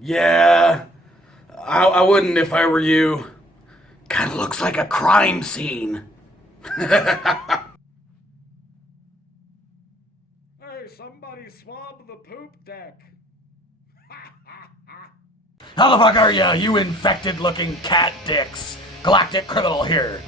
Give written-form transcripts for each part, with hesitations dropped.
Yeah. I wouldn't if I were you. Kinda looks like a crime scene. Hey, somebody swab the poop deck. How the fuck are ya, you infected-looking cat dicks? Galactic Criminal here.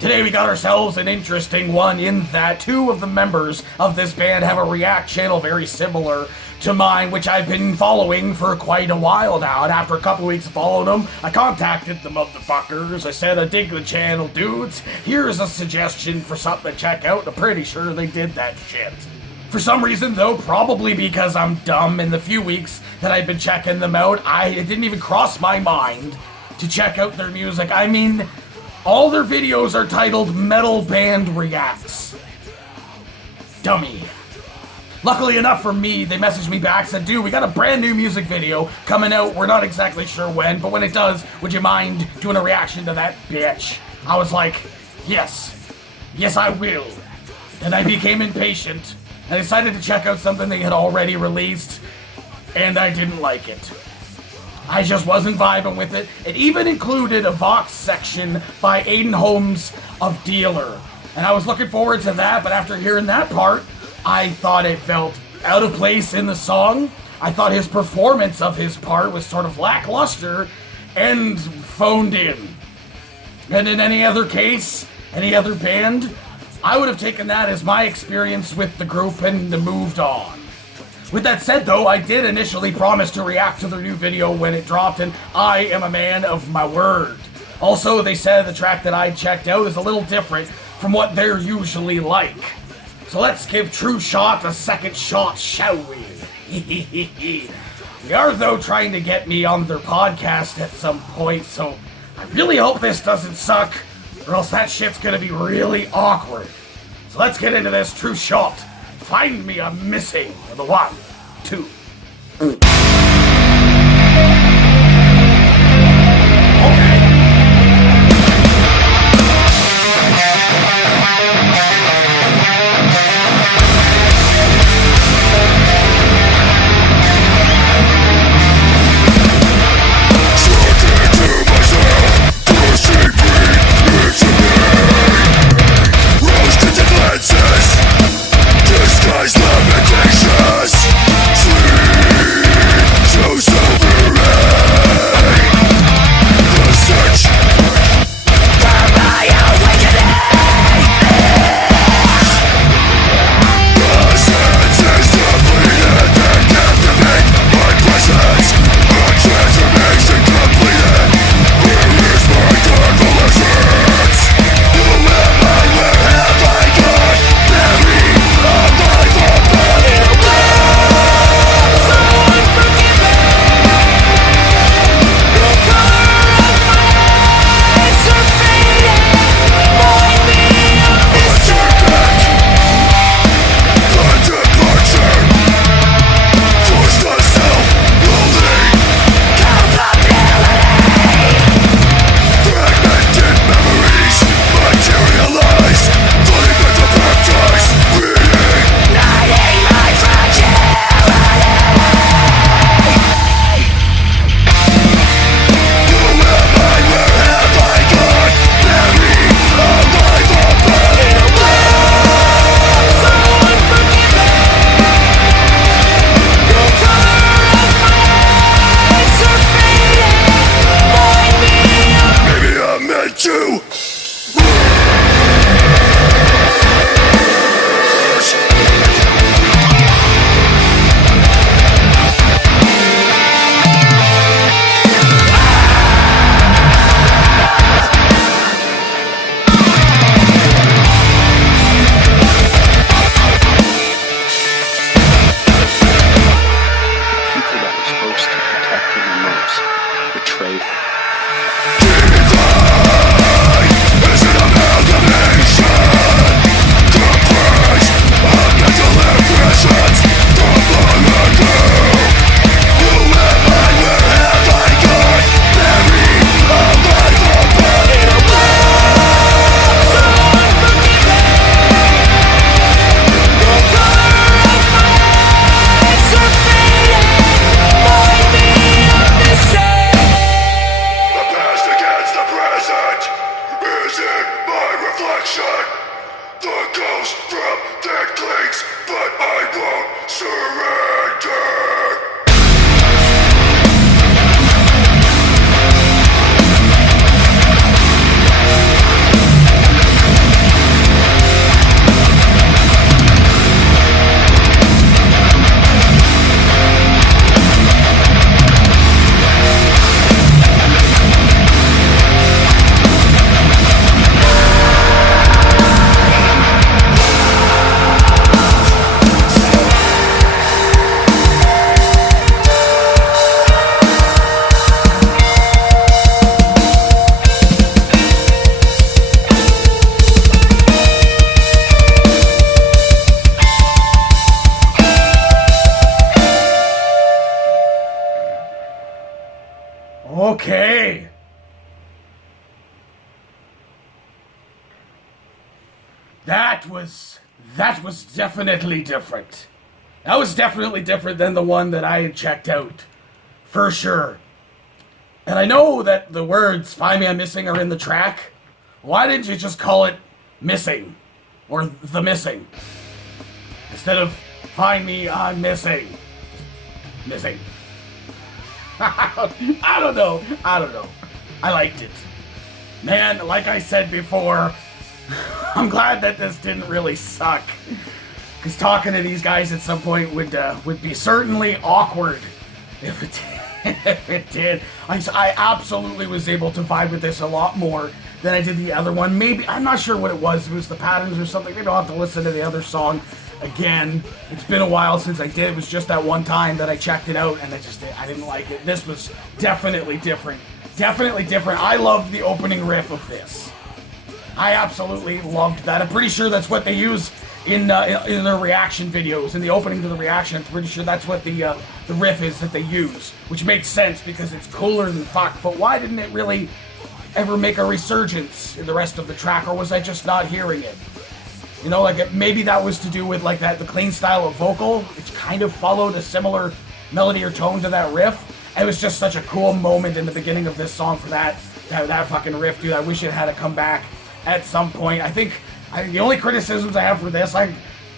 Today we got ourselves an interesting one in that two of the members of this band have a React channel very similar to mine, which I've been following for quite a while now. And after a couple weeks of following them, I contacted the motherfuckers. I said, I dig the channel, dudes. Here's a suggestion for something to check out. I'm pretty sure they did that shit. For some reason, though, probably because I'm dumb, in the few weeks that I've been checking them out, it didn't even cross my mind to check out their music. I mean, all their videos are titled Metal Band Reacts. Dummy. Luckily enough for me, they messaged me back, said, dude, we got a brand new music video coming out. We're not exactly sure when, but when it does, would you mind doing a reaction to that bitch? I was like, yes. Yes, I will. And I became impatient. I decided to check out something they had already released, and I didn't like it. I just wasn't vibing with it. It even included a Vox section by Aiden Holmes of Dealer. And I was looking forward to that, but after hearing that part, I thought it felt out of place in the song. I thought his performance of his part was sort of lackluster and phoned in. And in any other case, any other band, I would have taken that as my experience with the group and moved on. With that said, though, I did initially promise to react to their new video when it dropped, and I am a man of my word. Also, they said the track that I checked out is a little different from what they're usually like. So let's give True Shot a second shot, shall we? They are, though, trying to get me on their podcast at some point, so I really hope this doesn't suck, or else that shit's gonna be really awkward. So let's get into this. True Shot. Find me a missing with a 1, 2. Disguise limitations, reflection, the ghost from dead clings, but I won't surrender. Okay. That was definitely different. That was definitely different than the one that I had checked out. For sure. And I know that the words Find Me I'm Missing are in the track. Why didn't you just call it Missing? Or The Missing? Instead of Find Me I'm Missing. Missing. I don't know. I liked it. Man, like I said before, I'm glad that this didn't really suck. Because talking to these guys at some point would be certainly awkward if it did. If it did. I absolutely was able to vibe with this a lot more than I did the other one. Maybe, I'm not sure what it was. It was the patterns or something. Maybe I'll have to listen to the other song again. It's been a while since I did. It was just that one time that I checked it out and I didn't like it. This was definitely different. Definitely different. I loved the opening riff of this. I absolutely loved that. I'm pretty sure that's what they use in their reaction videos, in the opening to the reaction. I'm pretty sure that's what the riff is that they use, which makes sense because it's cooler than fuck. But why didn't it really ever make a resurgence in the rest of the track, or was I just not hearing it? You know, like maybe that was to do with like the clean style of vocal. It's kind of followed a similar melody or tone to that riff. It was just such a cool moment in the beginning of this song for that fucking riff, dude. I wish it had to come back at some point. I think the only criticisms I have for this,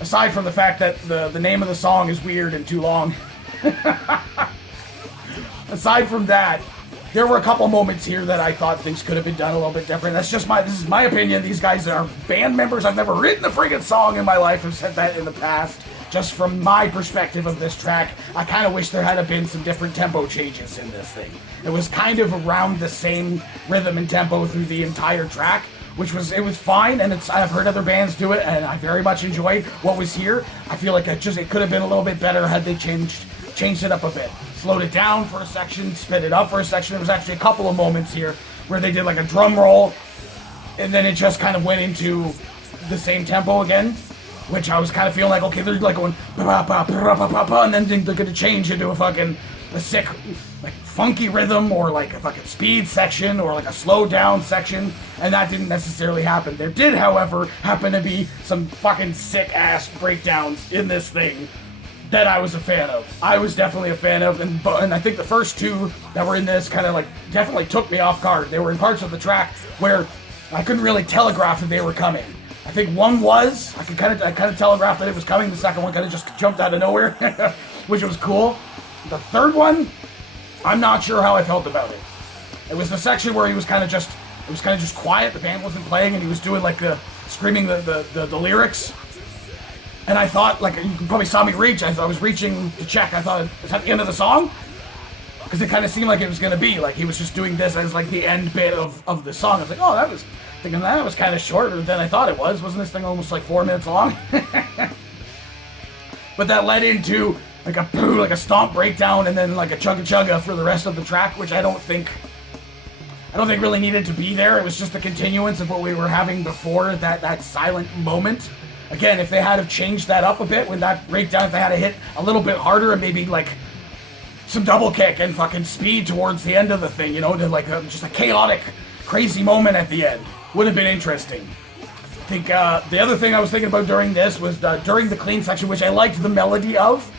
aside from the fact that the name of the song is weird and too long, aside from that, there were a couple moments here that I thought things could have been done a little bit different. This is my opinion. These guys are band members. I've never written a friggin' song in my life. I've said that in the past. Just from my perspective of this track, I kind of wish there had been some different tempo changes in this thing. It was kind of around the same rhythm and tempo through the entire track, it was fine, and I've heard other bands do it, and I very much enjoyed what was here. I feel like it could have been a little bit better had they changed it up a bit. Slowed it down for a section, sped it up for a section. There was actually a couple of moments here where they did like a drum roll, and then it just kind of went into the same tempo again, which I was kind of feeling like, okay, they're like going and then they're gonna change into a sick, like funky rhythm or like a fucking speed section or like a slow down section, and that didn't necessarily happen. There did, however, happen to be some fucking sick ass breakdowns in this thing that I was a fan of. I was definitely a fan of, and I think the first two that were in this kind of like definitely took me off guard. They were in parts of the track where I couldn't really telegraph that they were coming. I think one was, I kind of telegraphed that it was coming. The second one kind of just jumped out of nowhere, which was cool. The third one, I'm not sure how I felt about it. It was the section where it was kind of just quiet. The band wasn't playing, and he was doing like screaming the lyrics. And I thought, like, you probably saw me reach. I was reaching to check. I thought, is that the end of the song? Because it kind of seemed like it was going to be. Like, he was just doing this as, like, the end bit of the song. I was like, oh, that was kind of shorter than I thought it was. Wasn't this thing almost, like, 4 minutes long? But that led into, like, a stomp breakdown and then, like, a chugga-chugga for the rest of the track, which I don't think really needed to be there. It was just a continuance of what we were having before, that silent moment. Again, if they had have changed that up a bit when that breakdown, if they had to hit a little bit harder and maybe like some double kick and fucking speed towards the end of the thing, you know, to like just a chaotic, crazy moment at the end, would have been interesting. I think the other thing I was thinking about during this was during the clean section, which I liked the melody of.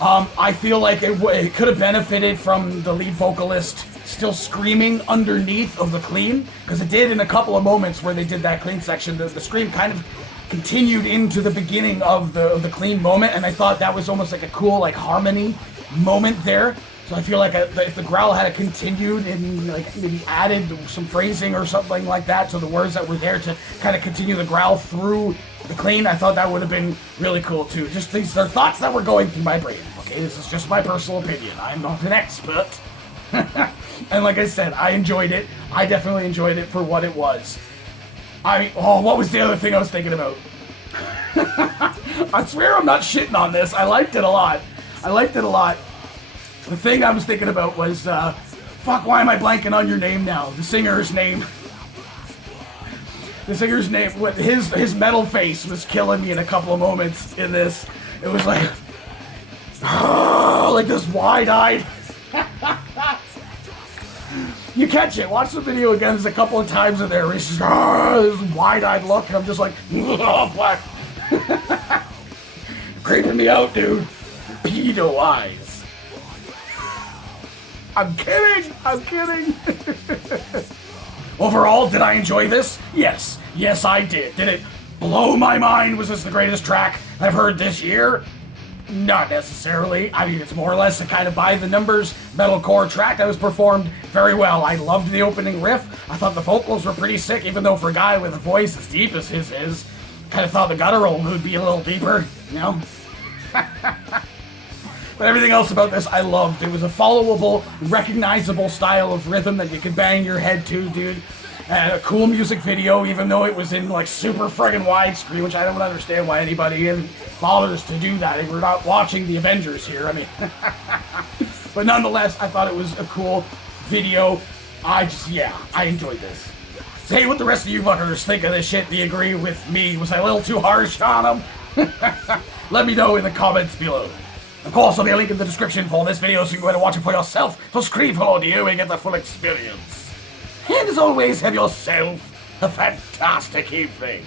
I feel like it could have benefited from the lead vocalist still screaming underneath of the clean, because it did in a couple of moments where they did that clean section. The scream kind of continued into the beginning of the clean moment, and I thought that was almost like a cool like harmony moment there. So I feel like if the growl had continued and like maybe added some phrasing or something like that to the words that were there to kind of continue the growl through the clean, I thought that would have been really cool too. Just these are thoughts that were going through my brain. Okay, this is just my personal opinion. I'm not an expert. And like I said, I enjoyed it. I definitely enjoyed it for what it was. What was the other thing I was thinking about? I swear I'm not shitting on this. I liked it a lot. The thing I was thinking about was, fuck, why am I blanking on your name now? The singer's name. What his metal face was killing me in a couple of moments in this. It was like, like this wide-eyed. You catch it. Watch the video again. There's a couple of times in there where he's just, this wide-eyed look, and I'm just like, oh, fuck. Creeping me out, dude. Pedo eyes. I'm kidding. Overall, did I enjoy this? Yes. Yes, I did. Did it blow my mind? Was this the greatest track I've heard this year? Not necessarily. I mean, it's more or less a kind of by-the-numbers metalcore track that was performed very well. I loved the opening riff. I thought the vocals were pretty sick, even though for a guy with a voice as deep as his is, kind of thought the guttural would be a little deeper, you know? But everything else about this I loved. It was a followable, recognizable style of rhythm that you could bang your head to, dude. And a cool music video, even though it was in like super friggin' widescreen, which I don't understand why anybody even bothers to do that. We're not watching the Avengers here, I mean. But nonetheless, I thought it was a cool video. I enjoyed this. Say what the rest of you fuckers think of this shit. Do you agree with me? Was I a little too harsh on them? Let me know in the comments below. Of course, there'll be a link in the description for this video so you can go ahead and watch it for yourself. So scream for audio and get the full experience. And as always, have yourself a fantastic evening.